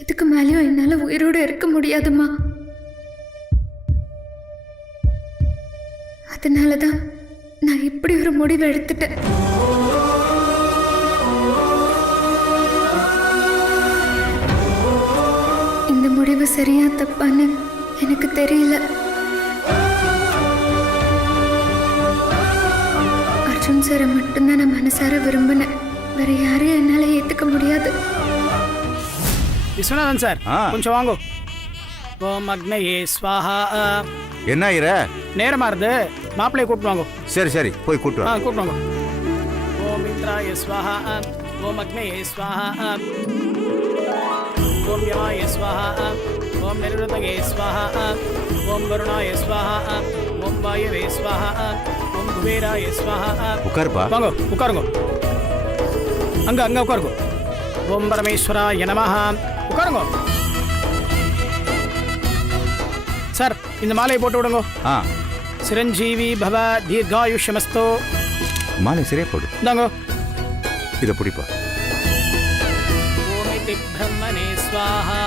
இதுக்கு மேலேயும் என்னால உயிரோடு இருக்க முடியாதுமா. அதனாலதான் நான் இப்படி ஒரு முடிவை எடுத்துட்டேன். இந்த முடிவு சரியா தப்பான்னு எனக்கு தெரியல. அர்ஜுன் சாரை மட்டும்தான் நான் மனசார விரும்பினேன். வேற யாரையும் என்னால ஏத்துக்க முடியாது. விஸ்வநாதன் சார், கொஞ்சம் வாங்கோ. ஓம் அக்னயே ஸ்வாஹா. என்ன ஆயிர? நேரமா இருந்து மாப்பிள்ளையை கூப்பிட்டு வாங்கோ. சரி சரி, போய் கூப்பிட்டு வா. கூப்பிட்டு வாங்கோ. ஓம் இந்திராய ஸ்வாஹா. ஓம் அக்னயே ஸ்வாஹா. ஓம் யமாய ஸ்வாஹா. ஓம் நிருதயே ஸ்வாஹா. ஓம் வருணாய ஸ்வாஹா. ஓம் வாயவே ஸ்வாஹா. ஓம் குபேராய ஸ்வாஹா. உட்காருப்பா. வாங்கோ, உட்காருங்க. அங்க உட்காருங்க. ஓம் பரமேஸ்வராய நமஹ. உட்காருங்க சார். இந்த மாலையை போட்டு விடுங்க. சிரஞ்சீவி பவ தீர்காயுஷ்யமஸ்தோ. மாலை சரியா போடு. இந்தாங்க. இதை பிடிப்பா. ஓமிதி பிரம்மணே ஸ்வாஹா.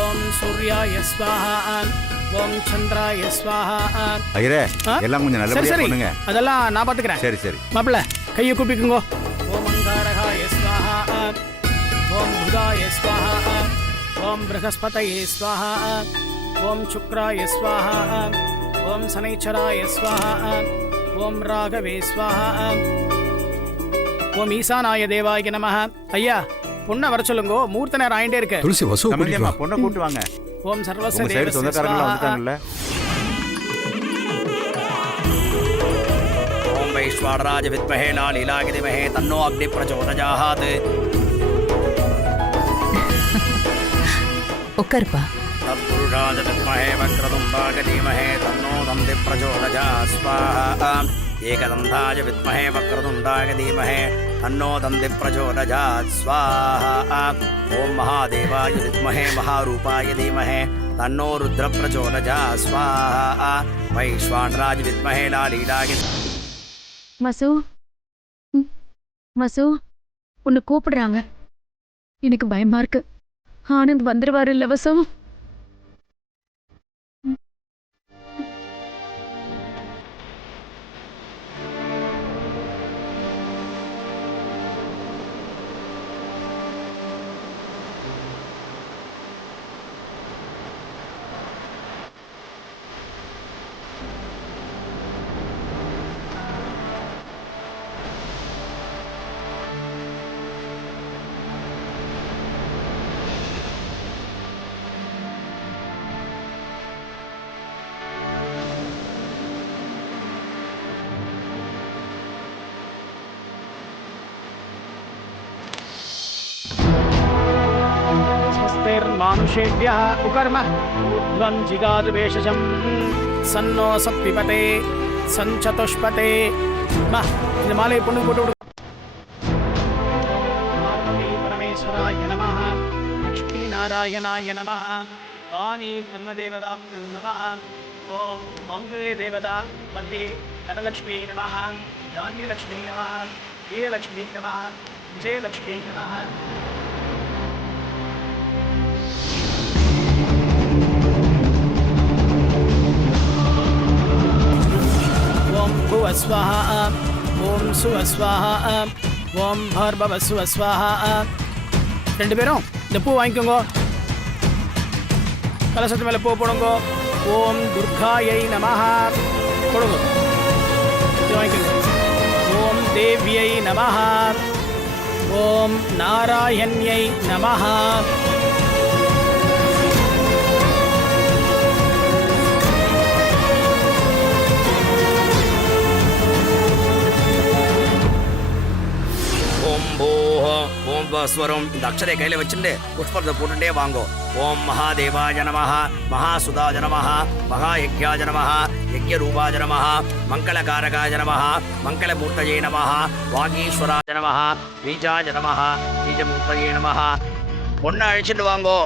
ஓம் சூர்யாய ஸ்வாஹா. ஓம் சந்திராய ஸ்வாஹா. ஐயரே, எல்லாம் கொஞ்சம் நல்லபடியா பண்ணுங்க. அதெல்லாம் நான் பாத்துக்கிறேன். சரி சரி. மாப்பிள்ள கையை கூப்பிக்குங்க. ஓம் அங்காரகாய ஸ்வாஹா. ஓம் புதாய ஸ்வாஹா. ஓம் ப்ரஹஸ்பதயே ஸ்வாஹா. ஓம் சுக்ராய ஸ்வாஹா. ஓம் சனைச்சராய ஸ்வாஹா. ஓம் ராகவே ஸ்வாஹா. ஓம் ஈசானாய தேவாய நமஹ. ஐயா, பொண்ணை வர சொல்லுங்க. மூர்த்த நேரம் ஆயிட்டே இருக்கு. துளசி வசு பொண்ணை கூட்டு வாங்க. ஓம் சர்வஸ்ய உங்க சைடு சொந்தக்காரங்க வந்துட்டாங்கல்ல. ஓம் வைஸ்வாடராஜ வித்மஹே லாலிலாய தீமஹே தன்னோ அக்னி பிரச்சோதயாத். உட்காருப்பா. தத்புருஷாய வித்மஹே வக்ரதுண்டாய தீமஹே தன்னோ தந்தி பிரச்சோதயாத். ஸ்வாஹா. ஏகதந்தாய வித்மஹே வக்ரதுண்டாய தீமஹே தன்னோ தந்தி பிரச்சோதயாத். ஸ்வாஹா. ஓம் மகாதேவாய வித்மஹே மகாரூபாய தீமஹே தன்னோ ருத்ர பிரச்சோதயாத். ஸ்வாஹா. வைஸ்வானராஜ வித்மஹே லாலிலாய. மசு, மசு, உன்னை கூப்பிடுறாங்க. எனக்கு பயமா இருக்கு. ஆனந்த் வந்துருவாரு இல்ல வசு? மானுஷேभ्यः உகர்ம த்வம் ஜிகாது வேஷஜம் சன்னோ சத்விபதே சஞ்சதுஷ்பதே. இந்த மாலையை பொண்ணு போட்டு விடு. பரமேஸ்வராய நமஹ. லக்ஷ்மீ நாராயணாய நமஹ. வாணி பிரம்மதேவதாம் நமஹ. ஓம் மங்களே தேவதா மத்தியே தனலக்ஷ்மீ நமஹ. தானியலக்ஷ்மீ நமஹ. வீரலக்ஷ்மீ நமஹ. விஜயலக்ஷ்மீ நமஹ. ஸ்வாஹா. ஓம் சுவஸ்வாஹா. ஓம் பர்பவ சுவஸ்வாஹா. ரெண்டு பேரும் இந்த பூ வாங்கிக்கோங்க. கலசத்து மேலே பூ போடுங்க. ஓம் துர்காயை நமஹ. போடுங்க. இது வாங்கிக்கோங்க. ஓம் தேவியை நமஹ. ஓம் நாராயண்யை நமஹ. ஸ்வரம் இந்த அக்ஷரை கையில வச்சுட்டு புஷ்பத்தை போட்டுட்டே வாங்கோ. ஓம் மகாதேவாய நமஹ. மகாசுதாய நமஹ. மகாயஜ்யாய நமஹ. யஜ்யரூபாய நமஹ. மங்களகாரகாய நமஹ. மங்களமூர்த்தயே நமஹ. வாகீஸ்வராய நமஹ. பீஜாய நமஹ. பீஜமூர்த்தயே நமஹ. பொண்ணை அழிச்சிட்டு வாங்கோ.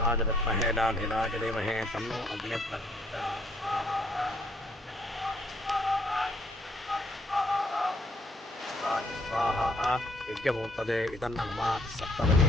राजविद्महे लालिलाय धीमहि तन्नो अग्निः स्वाहा यज्ञमूर्तदे इदन्नमः सप्तपदी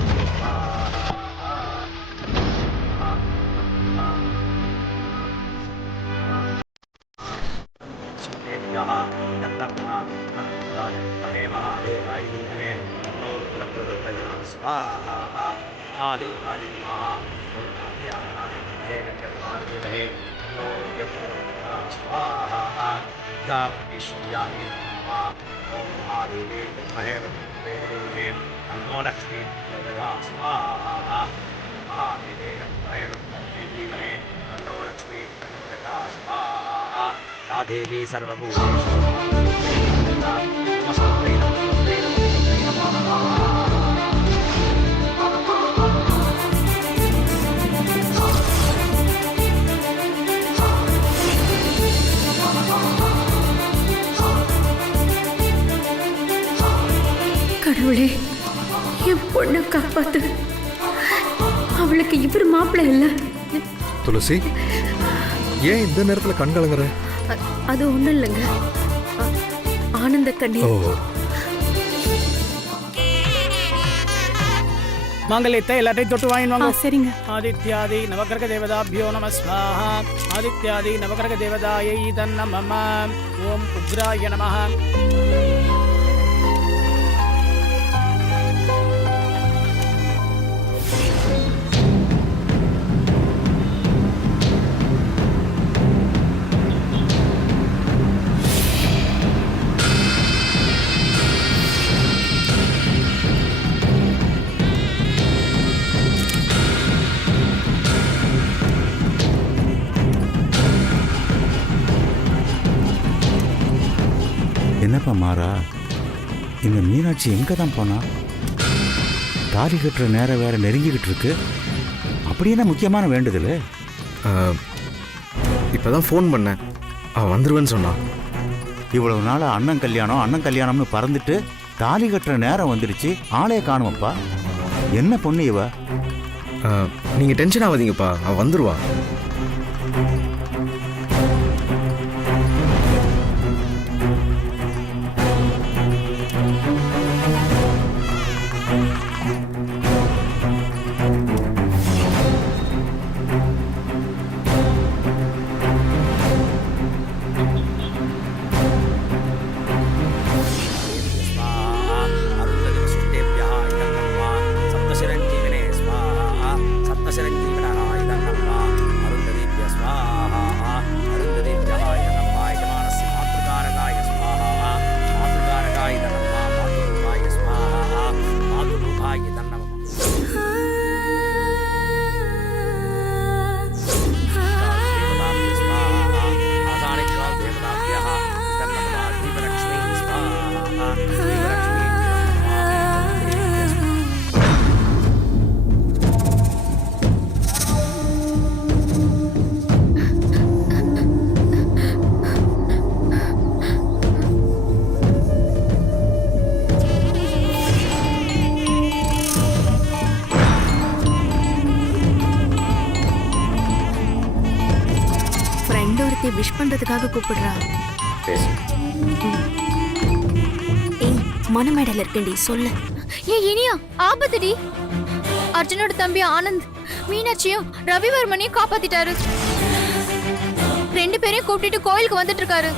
देवी सर्वभूतेषु नमस्ते नमस्ते கடவுளே, என் பொண்ணை காப்பாத்து. அவளுக்கு இவர் மாப்பிள்ளை இல்ல. துளசி, ஏன் இந்த நேரத்துல கண் கலங்குற? அது ஒண்ணும் இல்லைங்க, ஆனந்த கண்ணீர். மாங்கல்யத்தை எல்லாத்தையும் தொட்டு வாங்கிடுவாங்க. சரிங்க. ஆதித்யாதி நவகிரக தேவதாபியோ நம ஸ்வாஹா. ஆதித்யாதி நவகிரக தேவதாயை தன்னம. ஓம் உக்ராய நமஹ. என்னப்பா மாறா, இந்த மீனாட்சி எங்கே தான் போனா? தாலி கட்டுற நேரம் வேற நெருங்கிக்கிட்டு இருக்கு. அப்படி என்ன முக்கியமான வேண்டுதல்? இப்போதான் ஃபோன் பண்ணேன், அவன் வந்துருவேன்னு சொன்னான். இவ்வளவு நாள் அண்ணன் கல்யாணம்னு பறந்துட்டு தாலி கட்டுற நேரம் வந்துடுச்சு, ஆளே காணுமப்பா. என்ன பொண்ணு இவ? நீங்கள் டென்ஷன் ஆகாதீங்கப்பா, அவன் வந்துருவா. விஷ் பண்றதுக்காக கூப்பிடுறா. ஏய், மனமேடல இருக்கேன்டி, சொல்லு. ஏய் இனியா, ஆபத்துடி. அர்ஜுனோட தம்பி ஆனந்த் மீனாட்சியும் ரவிவர்மனையும் காப்பாத்திட்டாரு. 2 பேரையும் கூப்பிட்டு கோயிலுக்கு வந்துட்டு இருக்காரு.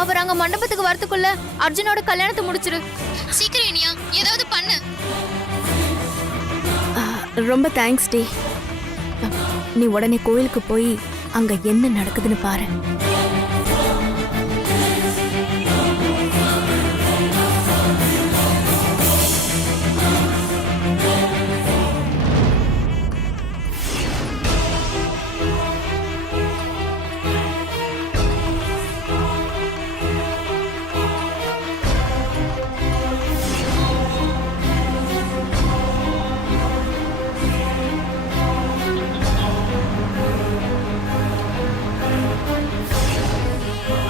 அவர் அங்க மண்டபத்துக்கு வரதுக்குள்ள அர்ஜுனோட கல்யாணத்தை முடிச்சிரு. சீக்கிரம் இனியா, ஏதாவது பண்ணு. ரொம்ப தேங்க்ஸ் டி. நீ உடனே கோயிலுக்கு போய் அங்க என்ன நடக்குதுன்னு பாரு.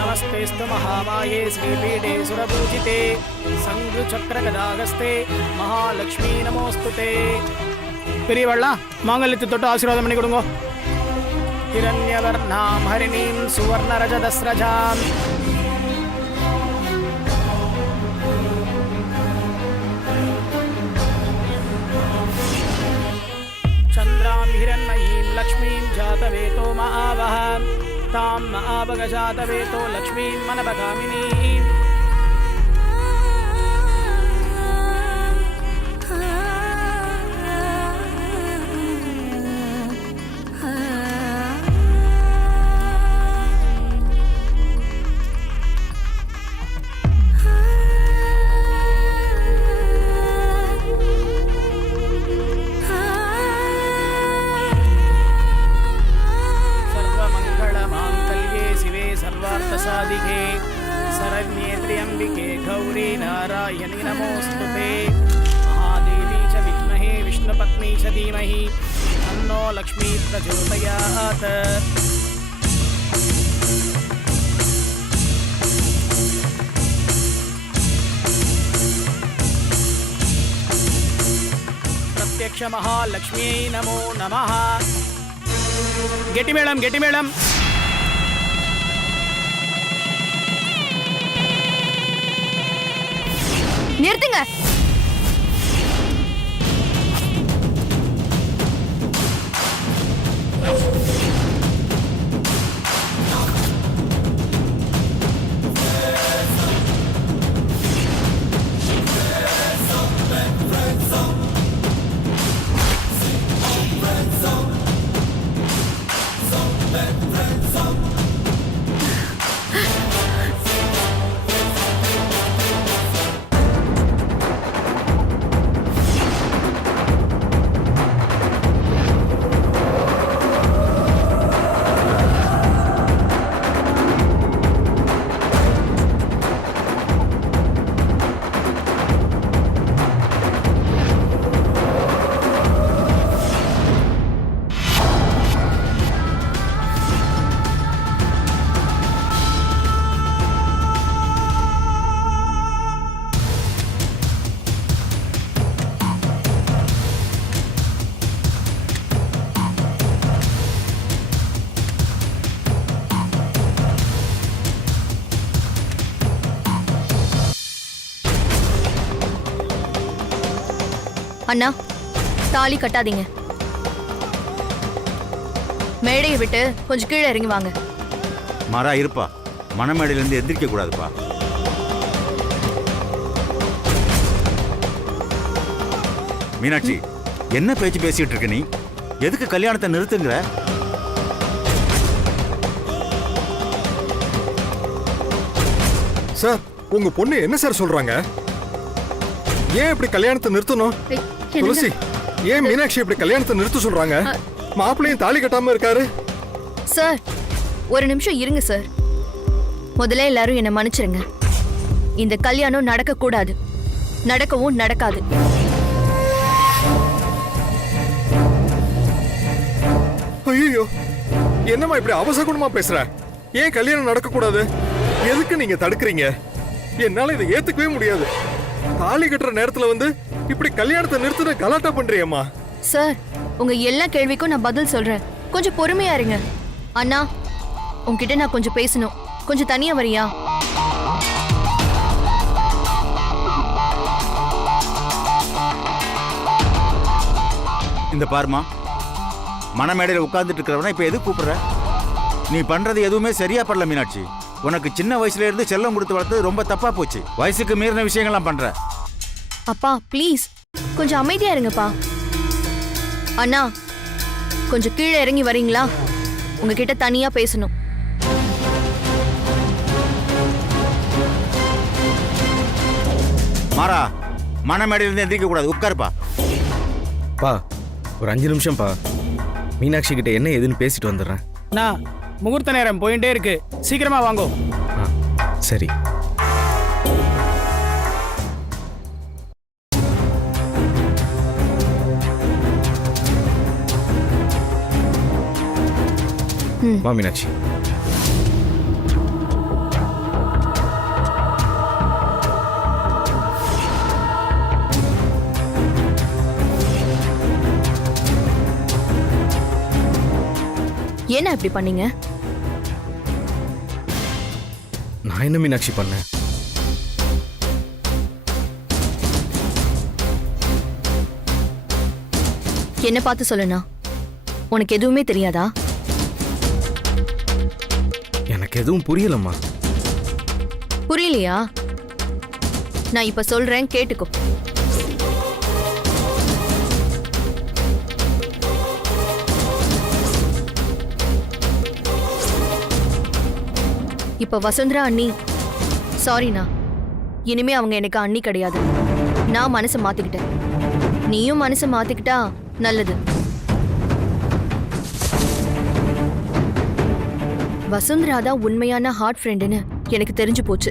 नमस्तेस्तु महामाये श्रीपीठे सुरपूजिते संघ्रचक्रगदागस्ते महालक्ष्मी नमोस्तुते। பெரியவாள்லாம் மாங்கல்யத்தை தொட்டு ஆசீர்வாதம் பண்ணி கொடுங்க. ஹிரண்யவர்ணாம் ஹரிணீம் சுவர்ணரஜதஸ்ரஜாம் சந்திராம் ஹிரண்மயீம் லக்ஷ்மீம் ஜாதவேதோ மஆவஹ தாம் மஆவக ஜாதவேதோ லக்ஷ்மீம் மனபகாமினீம். सर्वार्थसाधिके शरण्ये त्र्यम्बिके गौरी नारायणी नमोऽस्तुते. महादेवी च विद्महे विष्णुपत्नी च धीमहि तन्नो लक्ष्मी प्रचोदयात्. प्रत्यक्ष महालक्ष्म्यै नमो नमः. गेटिमेळं गेटिमेळं. நிறுத்துங்க. அண்ணா, தாலி கட்டாதீங்க. மேடையை விட்டு கொஞ்சம் கீழே இறங்கி வாங்க. மாறா இருப்பா, மணமேடையிலேருந்து எந்திரிக்க கூடாதுப்பா. மீனாட்சி, என்ன பேச்சு பேசிட்டு இருக்க நீ? எதுக்கு கல்யாணத்தை நிறுத்துங்கிற? சார், உங்க பொண்ணு என்ன சார் சொல்றாங்க? ஏன் இப்படி கல்யாணத்தை நிறுத்தணும்? துளசி, ஏன் மீனாட்சி இப்படி கல்யாணத்தை நிறுத்த சொல்றாங்க? மாப்பிள்ளையும் தாலி கட்டாம இருக்காரு. சார், ஒரு நிமிஷம் இருங்க சார். முதல்ல எல்லாரும் என்ன மன்னிச்சிருங்க. இந்த கல்யாணம் நடக்க கூடாது, நடக்கவும் நடக்காது. ஐயோ, என்னம்மா இப்படி அவசகுணமா பேசுற? ஏன் கல்யாணம் நடக்க கூடாது? எதுக்கு நீங்க தடுக்கிறீங்க? என்னால இதை ஏத்துக்கவே முடியாது. தாலி கட்டுற நேரத்துல வந்து இப்படி கல்யாணத்தை நிறுத்துற கலாட்டா பண்றியம்மா. சார், உங்க எல்லா கேள்விக்கும் நான் பதில் சொல்றேன். கொஞ்சம் பொறுமையா இருங்க. அண்ணா, உங்ககிட்ட நான் கொஞ்சம் பேசணும். கொஞ்சம் தனியா வரியா? இந்த பாருமா, மணமேடையில் உட்கார்ந்துட்டு இருக்கிறவனா இப்ப எதுக்கு கூப்பிடுற? நீ பண்றது எதுவுமே சரியா பண்ணல மீனாட்சி. உனக்கு சின்ன வயசுல இருந்து செல்லம் கொடுத்து வளர்த்தது ரொம்ப தப்பா போச்சு. வயசுக்கு மீறின விஷயங்கள்லாம் பண்ற. அப்பா ப்ளீஸ் கொஞ்சம் அமைதியா இருங்கப்பா. அண்ணா, கொஞ்சம் கீழே இறங்கி வரீங்களா? உங்ககிட்ட தனியா பேசணும். மாறா, மணமேடையிலிருந்து எந்திரிக்க கூடாது, உட்காருப்பா. பா, ஒரு 5 நிமிஷம்ப்பா. மீனாட்சி கிட்ட என்ன ஏதுன்னு பேசிட்டு வந்துடுறேன். நான் முகூர்த்த நேரம் போயிட்டே இருக்கு, சீக்கிரமா வாங்கோ. சரி. வா மீனாட்சி. ஏன்னா இப்படி பண்ணீங்க? நான் என்ன மீனாட்சி பண்ணேன்? என்ன பார்த்து சொல்லுண்ணா. உனக்கு எதுவுமே தெரியாதா? எனக்கு எதுவும் புரியலம்மா. புரியலையா? நான் இப்ப சொல்றேன், கேட்டுக்கோ. இப்ப வசுந்தரா அண்ணி, சாரிண்ணா, இனிமே அவங்க எனக்கு அண்ணி கிடையாது. நான் மனசை மாத்திக்கிட்டேன். நீயும் மனசை மாத்திக்கிட்டா நல்லது. வசுந்தரா தான் உண்மையான ஹார்ட் ஃப்ரெண்டுன்னு எனக்கு தெரிஞ்சு போச்சு.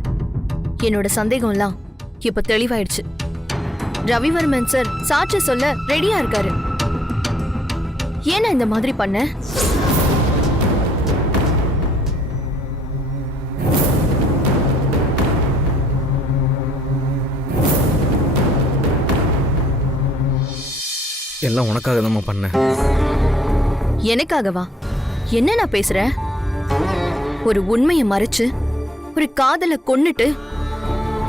என்னோட சந்தேகம்லாம் இப்ப தெளிவாயிடுச்சு. ரவிவர்மன் சார் சாட்சி சொல்ல ரெடியா இருக்காரு. ஏன்னா இந்த மாதிரி பண்ண? எல்லாம் உனக்காக தான் பண்ணேன். எனக்காகவா? என்ன நான் பேசுறேன்? ஒரு உண்மையை மறைச்சு ஒரு காதலை கொன்னுட்டு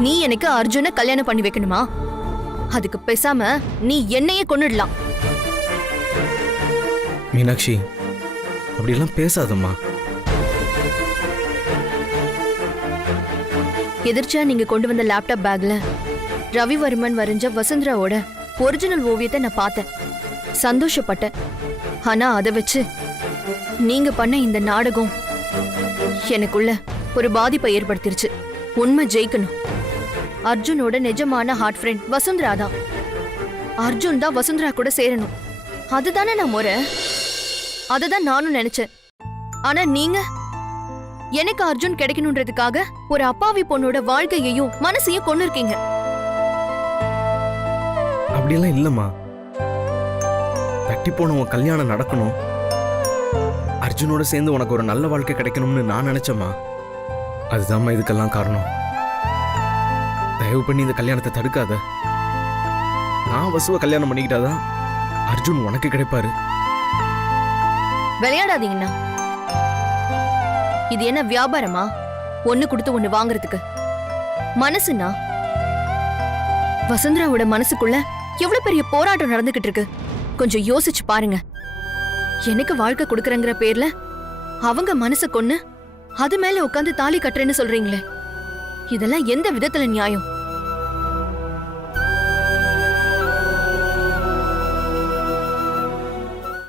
நீ எனக்கு அர்ஜுனை கல்யாணம் பண்ணி வைக்கணுமா? அதுக்கு பேசாம நீ என்னையே கொன்னுடலாம். மீனாட்சி, அப்படியெல்லாம் பேசாதம்மா. எதிர்ச்சியா நீங்க கொண்டு வந்த லேப்டாப் பேக்ல ரவிவர்மன் வரைஞ்ச வசுந்தராவோட ஒரிஜினல் ஓவியத்தை நான் பார்த்தேன், சந்தோஷப்பட்டேன். ஆனா அதை வச்சு நீங்க பண்ண இந்த நாடகம் எனக்குள்ள ஒரு பாதிப்பை ஏற்படுத்திருச்சு. உண்மை ஜெயிக்கணும். அர்ஜுனோட நிஜமான ஹார்ட் ஃப்ரெண்ட் வசுந்தரா தான். அர்ஜுன் தான் வசுந்தரா கூட சேரணும். அதுதானே நான் முறை. அததான் நானும் நினைச்சேன். ஆனா நீங்க எனக்கு அர்ஜுன் கிடைக்கணும்ன்றதுக்காக ஒரு அப்பாவி பொண்ணோட வாழ்க்கையையும் மனசையும் கொண்டு இருக்கீங்க. அப்படியெல்லாம் இல்லம்மா. தட்டி போன உன் கல்யாணம் நடக்கணும், அர்ஜுனோட சேர்ந்து உனக்கு ஒரு நல்ல வாழ்க்கை கிடைக்கணும்னு நான் நினைச்சேம்மா. அதுதான்மா இதுக்கெல்லாம் காரணம். தயவு பண்ணி இந்த கல்யாணத்தை தடுக்காத. நான் வசுவை கல்யாணம் பண்ணிக்கிட்டாதான் அர்ஜுன் உனக்கு கிடைப்பாரு. விளையாடாதீங்கண்ணா. இது என்ன வியாபாரமா? ஒண்ணு கொடுத்து ஒண்ணு வாங்குறதுக்கு. மனசுனா வசுந்தராவோட மனசுக்குள்ள எவ்வளவு பெரிய போராட்டம் நடந்துகிட்டு இருக்கு. கொஞ்சம் யோசிச்சு பாருங்க. எனக்கு வாழ்க்கை கொடுக்கறங்கிற பேர்ல அவங்க மனசை கொன்னு அது மேல உட்காந்து தாலி கட்டுறேன்னு சொல்றீங்களே, இதெல்லாம் எந்த விதத்துல நியாயம்?